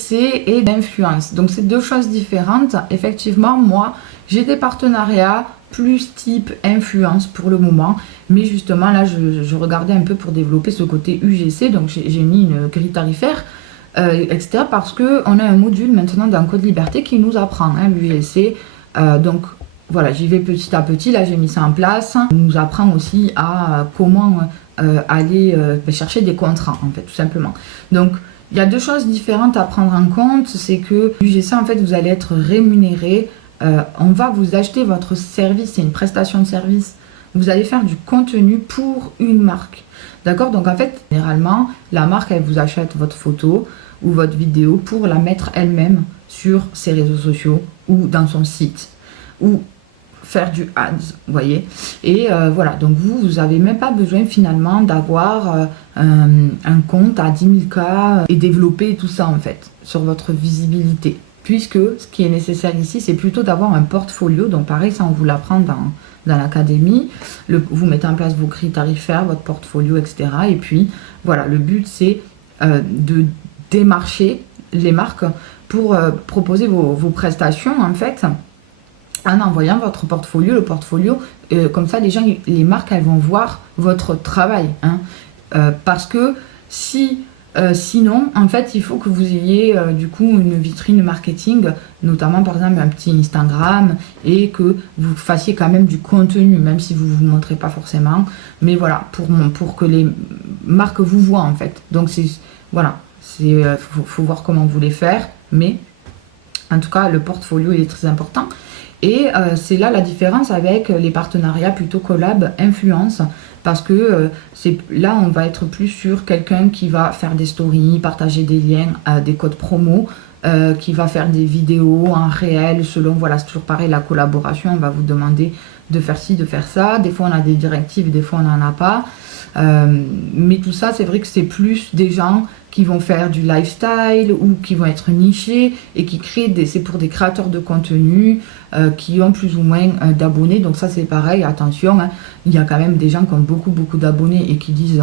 UGC et d'influence. Donc c'est deux choses différentes. Effectivement, moi, j'ai des partenariats plus type influence pour le moment, mais justement là je regardais un peu pour développer ce côté UGC, donc j'ai mis une grille tarifaire, etc. parce que on a un module maintenant dans Code Liberté qui nous apprend l'UGC, donc voilà, j'y vais petit à petit, là j'ai mis ça en place. On nous apprend aussi à comment aller chercher des contrats en fait, tout simplement. Donc il y a deux choses différentes à prendre en compte, c'est que l'UGC en fait vous allez être rémunéré. On va vous acheter votre service, c'est une prestation de service. Vous allez faire du contenu pour une marque. D'accord? Donc en fait, généralement, la marque, elle vous achète votre photo ou votre vidéo pour la mettre elle-même sur ses réseaux sociaux ou dans son site. Ou faire du ads, vous voyez. Et voilà, donc vous n'avez même pas besoin finalement d'avoir un compte à 10 000 K et développer tout ça en fait, sur votre visibilité. Puisque ce qui est nécessaire ici, c'est plutôt d'avoir un portfolio. Donc pareil, ça on vous l'apprend dans l'académie. Vous mettez en place vos grilles tarifaires, votre portfolio, etc. Et puis voilà, le but c'est de démarcher les marques pour proposer vos prestations en fait, en envoyant votre portfolio. Le portfolio, comme ça les gens, les marques, elles vont voir votre travail. Parce que sinon, en fait, il faut que vous ayez du coup une vitrine marketing, notamment par exemple un petit Instagram, et que vous fassiez quand même du contenu, même si vous ne vous montrez pas forcément. Mais voilà, pour que les marques vous voient en fait. Donc voilà, faut voir comment vous voulez faire, mais en tout cas, le portfolio il est très important. Et c'est là la différence avec les partenariats plutôt collab influence, parce que là on va être plus sur quelqu'un qui va faire des stories, partager des liens, des codes promo, qui va faire des vidéos en réel selon, voilà, c'est toujours pareil, la collaboration, on va vous demander de faire ci, de faire ça. Des fois on a des directives, des fois on n'en a pas. Mais tout ça, c'est vrai que c'est plus des gens qui vont faire du lifestyle ou qui vont être nichés et qui créent c'est pour des créateurs de contenu qui ont plus ou moins d'abonnés. Donc ça c'est pareil, attention, il y a quand même des gens qui ont beaucoup d'abonnés et qui disent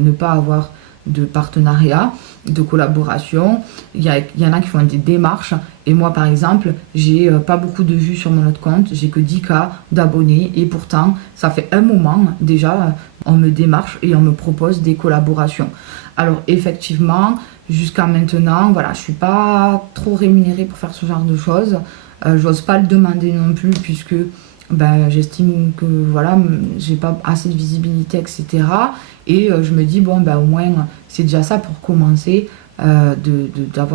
ne pas avoir de partenariat, de collaboration. Il y en a qui font des démarches, et moi par exemple j'ai pas beaucoup de vues sur mon autre compte, j'ai que 10 000 d'abonnés, et pourtant ça fait un moment déjà on me démarche et on me propose des collaborations. Alors effectivement jusqu'à maintenant, voilà, je suis pas trop rémunérée pour faire ce genre de choses, j'ose pas le demander non plus puisque j'estime que voilà, j'ai pas assez de visibilité, etc. Et je me dis bon au moins c'est déjà ça pour commencer, d'avoir